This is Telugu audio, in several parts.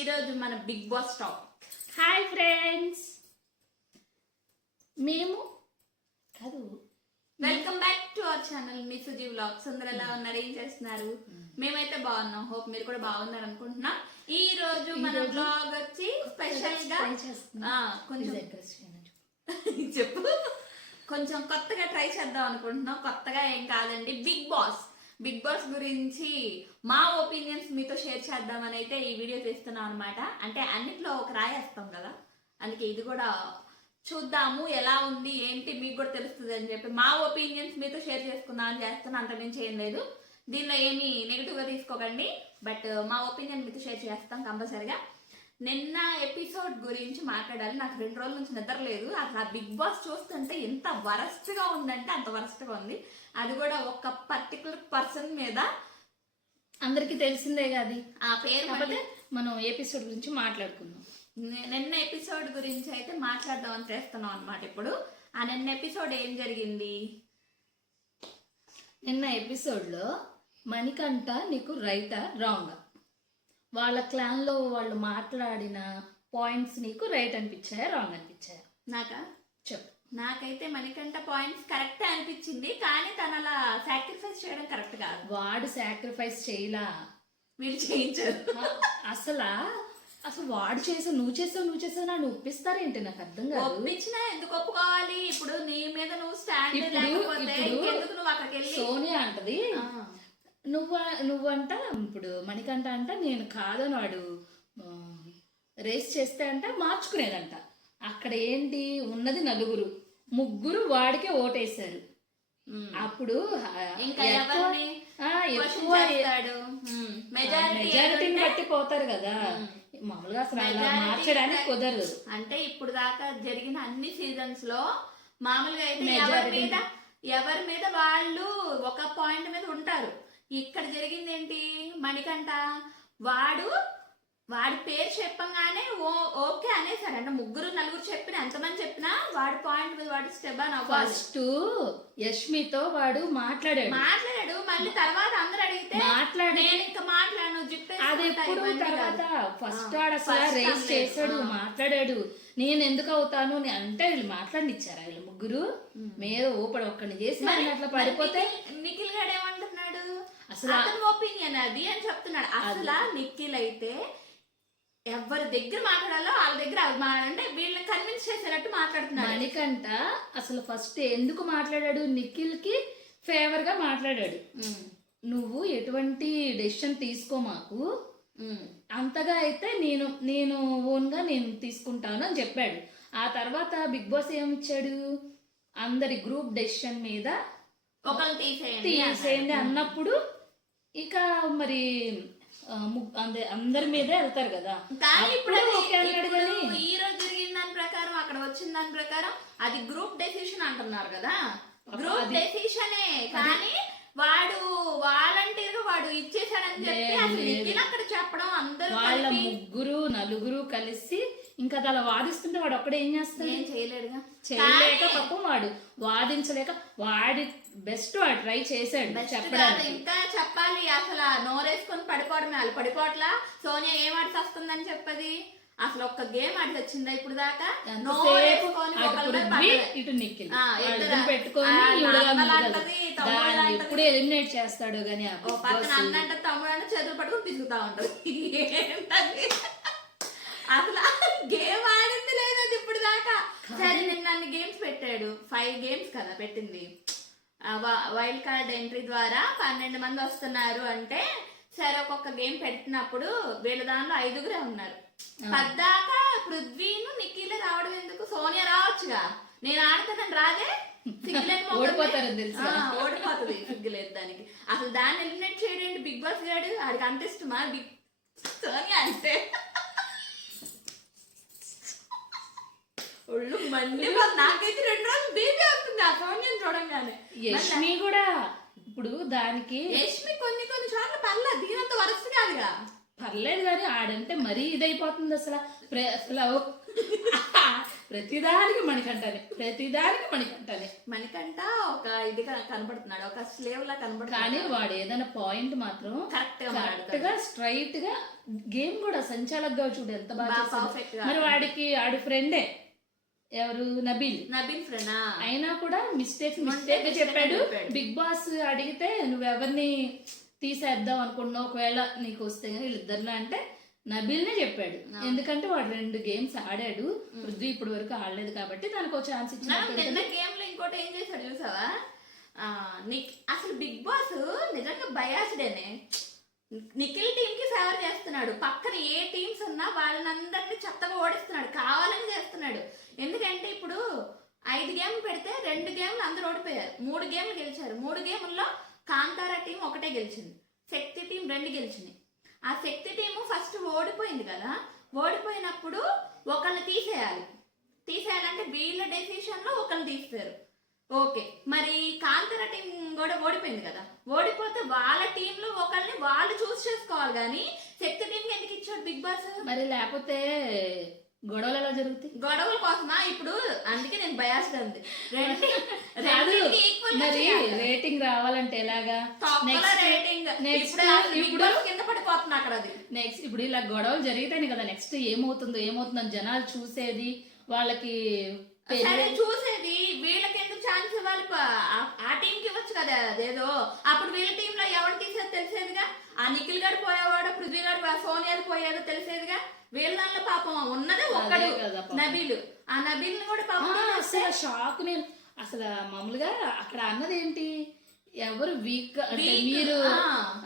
ఈరోజు మన Bigg Boss top hi friends మేము కాదు welcome back to our channel me Suji vlogs అందరు ఎలా ఉన్నారు? ఏం చేస్తున్నారు? మేమైతే బాగున్నాం. హోప్ మీరు కూడా బాగున్నారు అనుకుంటున్నాం. ఈ రోజు మన బ్లాగ్ వచ్చి స్పెషల్గా కొంచెం. చెప్పు. కొంచెం కొత్తగా ట్రై చేద్దాం అనుకుంటున్నాం. కొత్తగా ఏం కాదండి బిగ్ బాస్. బిగ్ బాస్ గురించి మా ఒపీనియన్స్ మీతో షేర్ చేద్దామని అయితే ఈ వీడియో తీస్తున్నాం అనమాట అంటే అన్నిట్లో ఒక రాయేస్తాం కదా? అందుకే ఇది కూడా చూద్దాము ఎలా ఉంది ఏంటి మీకు కూడా తెలుస్తుంది అని చెప్పి మా ఒపీనియన్స్ మీతో షేర్ చేసుకుందాం అని చేస్తున్నా అంత నుంచి ఏం లేదు. దీనిలో ఏమి నెగిటివ్గా తీసుకోకండి. బట్ మా ఒపీనియన్ మీతో షేర్ చేస్తాం కంపల్సరిగా. నిన్న ఎపిసోడ్ గురించి మాట్లాడాలి. నాకు రెండు రోజుల నుంచి నిద్ర లేదు. అసలు ఆ బిగ్ బాస్ చూస్తుంటే ఎంత వరస్ట్గా ఉందంటే అంత వరస్ట్గా ఉంది. అది కూడా ఒక పర్టికులర్ పర్సన్ మీద అందరికీ తెలిసిందే కాదు ఆ పేరు కాకపోతే మనం ఎపిసోడ్ గురించి మాట్లాడుకుందాం. నిన్న ఎపిసోడ్ గురించి అయితే మాట్లాడదామని చేస్తున్నాం అనమాట ఇప్పుడు. ఆ నిన్న ఎపిసోడ్ ఏం జరిగింది? నిన్న ఎపిసోడ్లో మణికంఠ నీకు రైటా రాంగ్? వాళ్ళ క్లాన్లో వాళ్ళు మాట్లాడిన పాయింట్స్ నీకు రైట్ అనిపించాయా రాంగ్ అనిపించాయా? నాకా? చెప్పు. నాకైతే మణికంఠ పాయింట్స్ కరెక్ట్ అనిపించింది కానీ తన అలా సాక్రిఫైస్ చేయడం కరెక్ట్ కాదు. వాడు సాక్రిఫైస్ చేయలా? మీరు చేయించారు. అసలు? అసలు వాడు చేసావు నువ్వు చేసావు నువ్వు చేసావు నన్ను ఒప్పిస్తారేంటి? నాకు అర్థం కాదు. ఒప్పించినా ఎందుకు ఒప్పుకోవాలి? ఇప్పుడు నీ మీద నువ్వు స్టాండ్ లేకపోతే ఇంకెందుకు నువ్వు అక్కడికి వెళ్ళి సోనియా అంటది. నువ్వు నువ్వంట ఇప్పుడు మణికంఠ అంట నేను కాదని వాడు రేస్ చేస్తే అంట మార్చుకునేదంట. అక్కడ ఏంటి? ఉన్నది నలుగురు. ముగ్గురు వాడికే ఓటేశారు. అప్పుడు ఇంకా ఎక్కువ- మెజారిటీని బట్టి పోతారు కదా. మామూలుగా అసలు అలా మార్చడానికి కుదరదు. అంటే ఇప్పుడు దాకా జరిగిన అన్ని సీజన్స్లో మామూలుగా అయితే. ఎవరి మీద ఎవరి మీద వాళ్ళు ఒక పాయింట్ మీద ఉంటారు. ఇక్కడ జరిగింది ఏంటి మణికంఠ? వాడు వాడి పేరు చెప్పంగానే ఓ ఓకే అనేసారు. అంటే ముగ్గురు నలుగురు చెప్పిన ఎంతమంది చెప్పినా వాడి పాయింట్ మీద వాడు స్టెప్ అని ఫస్ట్ యష్మితో వాడు మాట్లాడాడు. మాట్లాడాడు. మళ్ళీ తర్వాత అందరు అడిగితే మాట్లాడి నేను ఇంకా మాట్లాడను అది ఎప్పుడు తర్వాత ఫస్ట్ ఆడ రేస్. చేశాడు. మాట్లాడాడు. నేను ఎందుకు అవుతాను? అంటే వీళ్ళు మాట్లాడినిచ్చారా. వీళ్ళు ముగ్గురు మీద ఊపడి ఒక్కడిని చేసి అట్లా పడిపోతే నిఖిల్ గాడు ఏమంటున్నాడు అసలు అతని ఒపీనియన్ అది అని చెప్తున్నాడు. అసలు నిఖిల్ అయితే ఎవరి దగ్గర మాట్లాడాలో వాళ్ళ దగ్గర అంటే వీళ్ళని కన్విన్స్ చేసేటట్టు మాట్లాడుతున్నాడు. మణికంట అసలు ఫస్ట్ ఎందుకు మాట్లాడాడు నిఖిల్కి ఫేవర్గా మాట్లాడాడు? నువ్వు ఎటువంటి డెసిషన్ తీసుకో మాకు. అంతగా అయితే నేను నేను ఓన్గా నేను తీసుకుంటాను అని చెప్పాడు. ఆ తర్వాత బిగ్ బాస్ ఏమిచ్చాడు? అందరి గ్రూప్ డెసిషన్ మీద తీసేయండి తీసేయండి అన్నప్పుడు ఇక మరి అందే- అందరి మీదే వెళ్తారు కదా. కానీ ఇప్పుడు ఈ రోజు జరిగిన దాని ప్రకారం అక్కడ వచ్చిన దాని ప్రకారం అది గ్రూప్ డెసిషన్ అంటున్నారు కదా. గ్రూప్ డెసిషనే కానీ వాడు వాలంటీర్ వాడు ఇచ్చేసాడని చెప్పి అసలు అక్కడ చెప్పడం అందరూ వాళ్ళ ముగ్గురు నలుగురు కలిసి ఇంకా అది అలా వాదిస్తుంటే వాడు ఒక్కడే ఏం చేస్తాడు? ఏం చేయలేడుగా. చేయలేక కానీ పాపం వాడు వాదించలేక వాడి బెస్ట్ వాడు ట్రై చేశాడు చెప్పడానికి. ఇంకా చెప్పాలి అసలు నోరేసుకొని పడిపోవడమే వాళ్ళు పడిపోవట్లా సోనియా ఏం ఆడి వస్తుందని చెప్పది? అసలు ఒక్క గేమ్ ఆడి వచ్చిందా ఇప్పుడు దాకా. ఇటు పెట్టుకొని. ఎప్పుడు ఎలిమినేట్ చేస్తాడో గానీ బిగ్ పక్కన అన్నంటే తమ్ముడు అంటే చేతులు పట్టుకుని పిసుకుతా ఉంటది ఏంటది అసలు గేమ్ ఆడింది లేదు అది ఇప్పుడు దాకా సరే నిన్న అన్ని గేమ్స్ పెట్టాడు ఫైవ్ గేమ్స్ కదా పెట్టింది. వైల్డ్ కార్డ్ ఎంట్రీ ద్వారా పన్నెండు మంది వస్తున్నారు అంటే సరే ఒక్కొక్క గేమ్ పెట్టినప్పుడు వీళ్ళ దానిలో ఐదుగురే ఉన్నారు. పద్దాకా పృథ్వీను నిఖిల్ రావడం ఎందుకు? సోనియా రావచ్చుగా? నేను ఆడతానని రాదే? ఓడిపోతుంది సిగ్గులేదు దానికి. అసలు దాన్ని ఎలిమినేట్ చేయడం బిగ్ బాస్ గాడు. ఆడికి అంత ఇష్టమా? బిగ్ సోనియా అంటే. ఒళ్ళు మండి నాకైతే రెండు రోజులు బేబీ అవుతుంది ఆ సోనియాని చూడంగానే. యష్మి కూడా ఇప్పుడు దానికి యష్మి కొన్ని కొన్ని చోట్ల పర్లేదు దీనంత వరస కాదుగా. పర్లేదు కానీ ఆడంటే మరీ ఇదైపోతుంది అసలు. అసలు ప్రతిదానికి మణికంటనే ప్రతిదానికి మణికంటనే మనకంట ఒక ఇది కనబడుతున్నాడు ఒక స్లేవ్ లా కానీ కనబడుతున్నాడు వాడు ఏదైనా పాయింట్ మాత్రం కరెక్ట్గా స్ట్రైట్గా గేమ్ కూడా సంచాలకుగా చూడు ఎంత బాగా మరి వాడికి ఆడి ఫ్రెండే ఎవరు? నబీల్. నబీల్ ఫ్రెండా? అయినా కూడా మిస్టేక్ మిస్టేక్ చెప్పాడు. బిగ్ బాస్ అడిగితే నువ్వెవరిని తీసేద్దాం అనుకున్నావు ఒకవేళ నీకు వస్తే వీళ్ళిద్దరిలో అంటే నబీల్నే చెప్పాడు. ఎందుకంటే వాడు రెండు గేమ్స్ ఆడాడు. పృథ్వీ ఇప్పటి వరకు ఆడలేదు కాబట్టి దానికి ఒక ఛాన్స్ ఇచ్చిన గేమ్లో ఇంకోటి ఏం చేశాడు చూసావా? నిక్ అసలు బిగ్ బాస్ నిజంగా బయాస్డేనే నిఖిల్ టీం కి ఫేవర్ చేస్తున్నాడు. పక్కన ఏ టీమ్స్ ఉన్నా వాళ్ళనందరినీ చెత్తగా ఓడిస్తున్నాడు. కావాలని చేస్తున్నాడు. ఎందుకంటే ఇప్పుడు ఐదు గేమ్లు పెడితే రెండు గేమ్లు అందరూ ఓడిపోయారు. మూడు గేమ్లు గెలిచారు. మూడు గేముల్లో కాంతారా టీం ఒకటే గెలిచింది. శక్తి టీం రెండు గెలిచింది ఆ శక్తి టీము ఫస్ట్ ఓడిపోయింది కదా. ఓడిపోయినప్పుడు ఒకళ్ళని తీసేయాలి. తీసేయాలంటే వీళ్ళ డెసిషన్లో ఒకళ్ళు తీస్తారు. ఓకే మరి కాంతార టీం కూడా ఓడిపోయింది కదా. ఓడిపోతే వాళ్ళ టీం లో ఒకరిని వాళ్ళు చూస్ చేసుకోవాలి కానీ శక్తి టీం ఎందుకు ఇచ్చాడు బిగ్ బాస్ మరి లేకపోతే గొడవలు ఎలా జరుగుతాయి? గొడవల కోసమా? ఇప్పుడు అందుకే నేను బయాస్డ్ ఈక్వల్ మరి రేటింగ్ రావాలంటే ఎలాగా? రేటింగ్ ఇప్పుడు ఇప్పుడు- కింద పడిపోతున్నా అక్కడ అది నెక్స్ట్ ఇప్పుడు ఇలా గొడవలు జరిగితేనే కదా నెక్స్ట్ ఏమవుతుందో ఏమవుతుందని జనాలు చూసేది వాళ్ళకి చూసేది వీళ్ళకి ఎందుకు ఛాన్స్ ఇవ్వాలి కదా అదేదో. అప్పుడు వీళ్ళ టీం లో ఎవరు తీసేది తెలిసేదిగా? ఆ నిఖిల్ గారు పోయేవాడు పృథ్వీ గారు సోనియా గారు పోయారో తెలిసేదిగా? వీళ్ళ దాంట్లో పాపం ఉన్నదే ఒక్కడు. నబీలు. ఆ నబీల్ కూడా పాపం అసలు షాక్ నేను అసలు మామూలుగా అక్కడ అన్నది ఏంటి? ఎవరు వీక్ మీరు.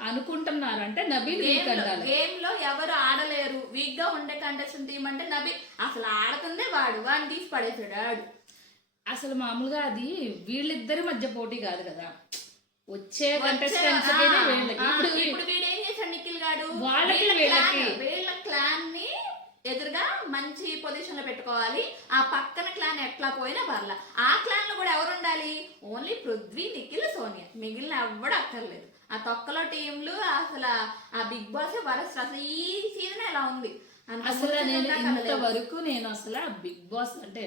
అనుకుంటున్నారు అంటే నబీల్ వీక్ అంటారు. గేమ్లో ఎవరు ఆడలేరు. వీక్గా ఉండే కంటెస్టెంట్ టీం అంటే నబీ అసలు ఆడుతుందే వాడు. వాడిని తీసి పడేసాడు ఆడు. అసలు మామూలుగా అది వీళ్ళిద్దరి మధ్య పోటీ కాదు కదా. వచ్చే కంటెస్టెంట్స్ ఇప్పుడు ఇప్పుడు వీడు ఏం చేశాడు నిఖిల్ గాడు? వాళ్ళకి, వీళ్ళ క్లాన్ని ఎదురుగా మంచి పొజిషన్లో పెట్టుకోవాలి. ఆ పక్కన క్లాన్ ఎట్లా పోయినా పర్లా. ఆ క్లాన్లో కూడా ఎవరు ఉండాలి? ఓన్లీ పృథ్వీ నిఖిల్ సోనియా. మిగిలిన ఎవ్వడు అక్కర్లేదు. ఆ తొక్కలో టీంలు అసలు ఆ బిగ్ బాస్ వరస్ట్. అసలు ఈ సీజన్ ఎలా ఉంది? అసలు నేను. ఇంతవరకు నేను అసలు బిగ్ బాస్ అంటే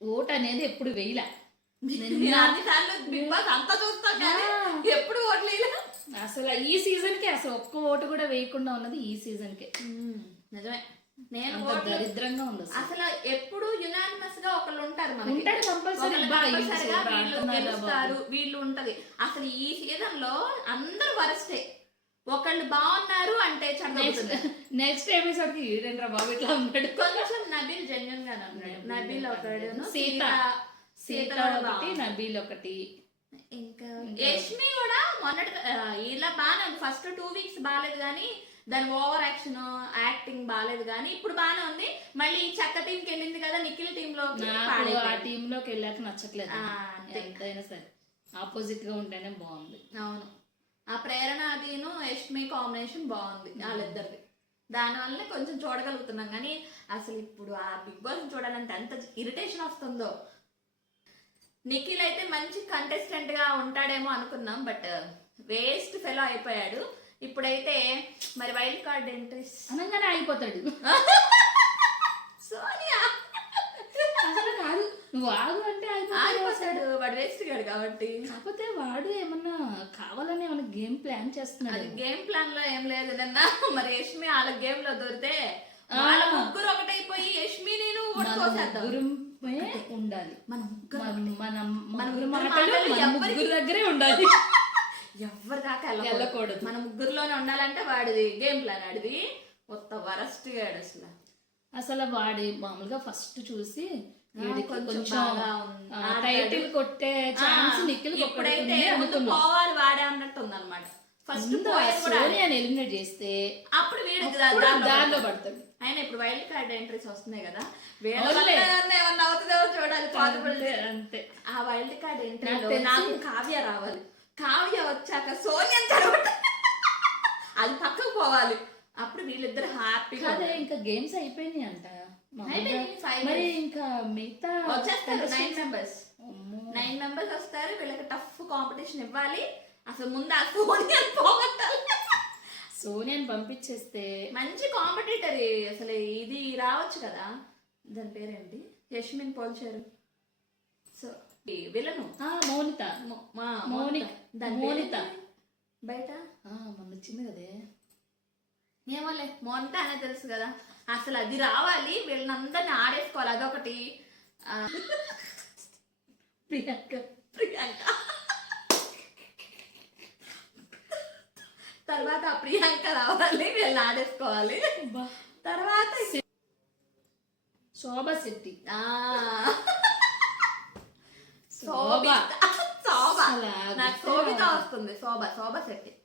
ఓట్ అనేది ఎప్పుడు వేయలే. ఎప్పుడు అసలు ఈ సీజన్కి అసలు ఒక్క ఓటు కూడా వేయకుండా ఉన్నది ఈ సీజన్ కే నిజమే. నేను దరిద్రంగా ఉంది అసలు. ఎప్పుడు యునానిమస్గా ఒకళ్ళు ఉంటారు మనకి ఉంటాడు కంపల్సరీ వీళ్ళు ఉంటది. అసలు ఈ సీజన్లో అందరూ వరస్టే. ఒకళ్ళు బాగున్నారు అంటే నెక్స్ట్ ఎపిసోడ్కి ఈడేంట్రా బాబు ఇట్లా ఉన్నాడు? కొంచెం నబీల్ జెన్యున్గా ఉన్నాడు. నబీల్ ఒకడు సీత. సీత ఒకటి. నబీల్ ఒకటి. ఇంకా యష్మి కూడా మొన్నటి ఇలా ఉంది. ఫస్ట్ టూ వీక్స్ బాగాలేదు కానీ దాని ఓవర్ యాక్షన్ యాక్టింగ్ బాగాలేదు కానీ ఇప్పుడు బాగానే ఉంది. మళ్ళీ ఈ చెక్క టీం కి వెళ్ళింది కదా నిఖిల్ టీం లో ఆ టీమ్లోకి వెళ్ళాక నచ్చట్లేదు. ఎంతైనా సరే. ఆపోజిట్గా ఉంటేనే బాగుంది. అవును. ఆ ప్రేరణ అదిను యష్మి కాంబినేషన్ బాగుంది వాళ్ళిద్దరిది. దానివల్ల కొంచెం చూడగలుగుతున్నాం. కానీ అసలు ఇప్పుడు ఆ బిగ్ బాస్ చూడాలంటే ఎంత ఇరిటేషన్ వస్తుందో. నిఖిల్ అయితే మంచి కంటెస్టెంట్గా ఉంటాడేమో అనుకున్నాం బట్ వేస్ట్ ఫెలో అయిపోయాడు. ఇప్పుడైతే మరి వైల్డ్ కార్డ్ ఎంట్రీస్ అనగానే అసలు కాదు నువ్వు ఆగు అంటే ఆగిపోతాడు. వాడు వేస్ట్ గాడు కాబట్టి. కాకపోతే వాడు ఏమన్నా కావాలని ఏమన్నా గేమ్ ప్లాన్ చేస్తున్నాడు. గేమ్ ప్లాన్లో ఏం లేదు. నిన్న మరి యష్మి వాళ్ళ గేమ్లో దొరికితే ఆ. వాళ్ళ ముగ్గురు ఒకటైపోయి యష్మి నేను ఉండాలి. మన ముగ్గురు మన మన ముగ్గురు మాటలు దగ్గరే ఉండాలి. ఎవరి దాకా వెళ్ళకూడదు. మన ముగ్గురులోనే ఉండాలంటే వాడిది గేమ్ ప్లాన్ ఆడిది. కొత్త వరస్ట్ గాడు అసలు. అసలు వాడి మామూలుగా ఫస్ట్ చూసి కొంచెం. టైటిల్ కొట్టే ఛాన్స్ నిఖిల్ ఇప్పుడైతే ముందు పోవాలి వాడే అన్నట్టు ఉందన్నమాట. ఫస్ట్. సోనియాని ఎలిమినేట్ చేస్తే అప్పుడు వీడు దారిలో పడతాడు. ఆయన ఇప్పుడు వైల్డ్ కార్డ్ ఎంట్రీస్ వస్తున్నాయి కదా ఏమన్నా ఏమన్నా అవుతుందో చూడాలి పాసిబుల్ అంతే, ఆ వైల్డ్ కార్డ్ తెలిసి- నాకు కావ్య రావాలి. కావ్య వచ్చాక సోనియా తర్వాత అది పక్కకు పోవాలి. అప్పుడు వీళ్ళిద్దరు హ్యాపీగా ఇంకా గేమ్స్ అయిపోయినాయి అంట మరి. ఇంకా మిగతా వచ్చేస్తారు నైన్ మెంబర్స్. నైన్ మెంబర్స్ వస్తారు వీళ్ళకి టఫ్ కాంపిటీషన్ ఇవ్వాలి. అసలు ముందు ఆ సోనియా పోగొట్టాలి. సోనియాని పంపించేస్తే మంచి కాంపిటీటర్ అసలు ఇది రావచ్చు కదా. దాని పేరేంటి? యష్మిన్ పోల్చారు. So villain. మౌనిత. మౌనిక. దాని మౌనిత. బయట? మొన్న వచ్చింది కదే. ఏమోలే మోనిత అనే తెలుసు కదా. అసలు అది రావాలి వీళ్ళందరినీ ఆడేసుకోవాలి. అదొకటి. ప్రియాంక ప్రియాంక. తర్వాత ఆ ప్రియాంక రావాలి వీళ్ళని ఆడేసుకోవాలి. తర్వాత శోభ శెట్టి. ఆ, శోభ. శోభ. నాకు శోభిత. వస్తుంది. శోభ శోభ శెట్టి.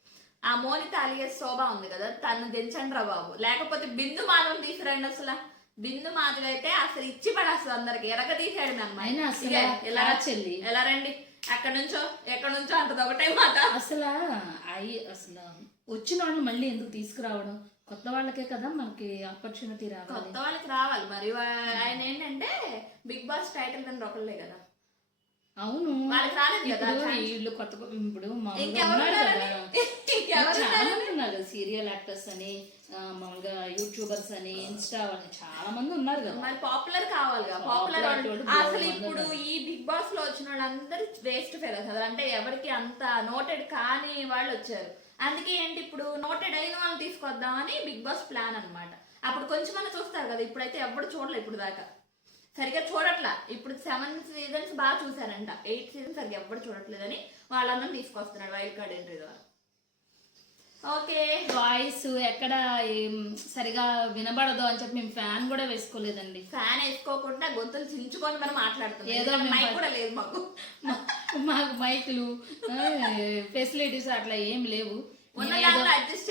ఆ మోనిత అలియస్ శోభ ఉంది కదా తను దించండి రా బాబు. లేకపోతే బిందు మాధవ్ తీసుకురండి అసలు. బిందు మాధవ్ అయితే అసలు ఇచ్చి పడేస్తుంది అందరికి ఎరగ తీసాడు మీ అయినా అమ్మాయి అసలు ఇక ఎలా చెల్లి. ఎలా రండి? అక్కడ నుంచో ఎక్కడ నుంచో అంటది ఒకటే మాట. అసలు అయి అసలు వచ్చిన వాళ్ళు మళ్ళీ ఎందుకు తీసుకురావడం? కొత్త వాళ్ళకే కదా మనకి ఆపర్చునిటీ రావాలి. కొత్త వాళ్ళకి రావాలి. మరి ఆయన ఏంటంటే బిగ్ బాస్ టైటిల్ విన్నర్ ఒకళ్ళే కదా. అవును. కదా. వీళ్ళు కొత్త ఇప్పుడు ఉన్నారు? కదా. సీరియల్ యాక్టర్స్ అని మామూలుగా యూట్యూబర్స్ అని ఇన్స్టా అని చాలా మంది ఉన్నారు కదా. మరి పాపులర్ పాపులర్ Popular వాళ్ళు వాళ్ళు అసలు ఇప్పుడు ఈ బిగ్ బాస్లో వచ్చిన వాళ్ళందరూ వేస్ట్ ఫెలోస్ కదా అంటే ఎవరికి అంత నోటెడ్ కాని వాళ్ళు వచ్చారు. అందుకే ఏంటి ఇప్పుడు నోటెడ్ అయిన వాళ్ళని తీసుకొద్దామని బిగ్ బాస్ ప్లాన్ అన్నమాట. అప్పుడు కొంచెం మంది చూస్తారు కదా. ఇప్పుడైతే ఎవరు చూడలేదు ఇప్పుడు దాకా. సరిగ్గా చూడట్లా. ఇప్పుడు సెవెన్ సీజన్స్ బాగా చూసారంట ఎయిట్ సీజన్స్ సరిగ్గా ఎవ్వరు చూడట్లేదని వాళ్ళందరం తీసుకొస్తున్నాడు వైల్డ్ కార్డ్ ఎంట్రీ ద్వారా. ఓకే. వాయిస్ ఎక్కడ సరిగా వినబడదు అని చెప్పి మేము ఫ్యాన్ కూడా వేసుకోలేదండి. ఫ్యాన్ వేసుకోకుండా గొంతులు చించుకొని మనం మాట్లాడుతున్నాం. ఏదో మైక్ కూడా లేదు మాకు. మాకు మైకులు ఫెసిలిటీస్ అట్లా ఏం లేవు.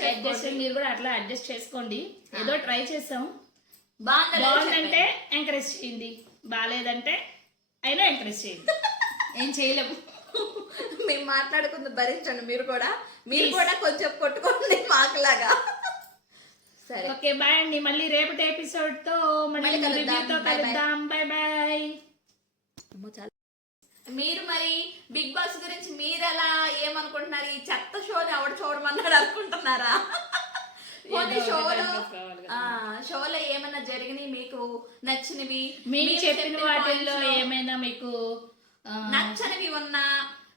adjust మీరు కూడా అట్లా అడ్జస్ట్ చేసుకోండి. ఏదో ట్రై చేసాం. బాగుందంటే ఎంకరేజ్ చేయండి. బాగాలేదంటే అయినా ఎంకరేజ్ చేయండి. ఏం చేయలేము. మేము మాట్లాడుకుంది భరించండి. మీరు కూడా మీరు కూడా కొంచెం కొట్టుకోండి మాకులాగా. సరే. ఓకే బాయ్ అండి. మళ్ళీ రేపటి ఎపిసోడ్తో మళ్ళీ కలుద్దాం. రివ్యూతో బాయ్ మీరు మరి బిగ్ బాస్ గురించి మీరు ఎలా ఏమనుకుంటున్నారు? ఈ చెత్త షోని ఎవడు చూడమన్నాడు అనుకుంటున్నారా? ఒక షోలో ఏమైనా జరిగినాయి మీకు నచ్చినవి? మీరు చెప్పిన వాటిల్లో ఏమైనా మీకు నచ్చనివి ఉన్నా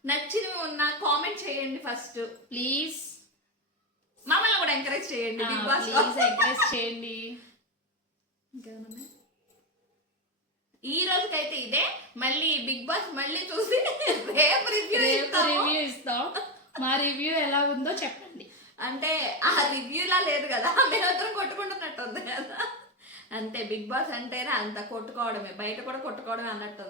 నచ్చినవి ఉన్నా కామెంట్ చేయండి ఫస్ట్ ప్లీజ్ మమ్మల్ని కూడా ఎంకరేజ్ చేయండి బిగ్ బాస్ ఎంకరేజ్ చేయండి? ఈ రోజుకైతే ఇదే. మళ్ళీ బిగ్ బాస్ మళ్ళీ చూసి రేపు రివ్యూ రివ్యూ ఇస్తాం. మా రివ్యూ ఎలా ఉందో చెప్పండి. అంటే ఆ రివ్యూలా లేదు కదా మేమిద్దరం కొట్టుకుంటున్నట్టు ఉంది కదా. అంతే బిగ్ బాస్ అంటేనే అంత కొట్టుకోవడమే బయట కూడా కొట్టుకోవడమే అన్నట్టు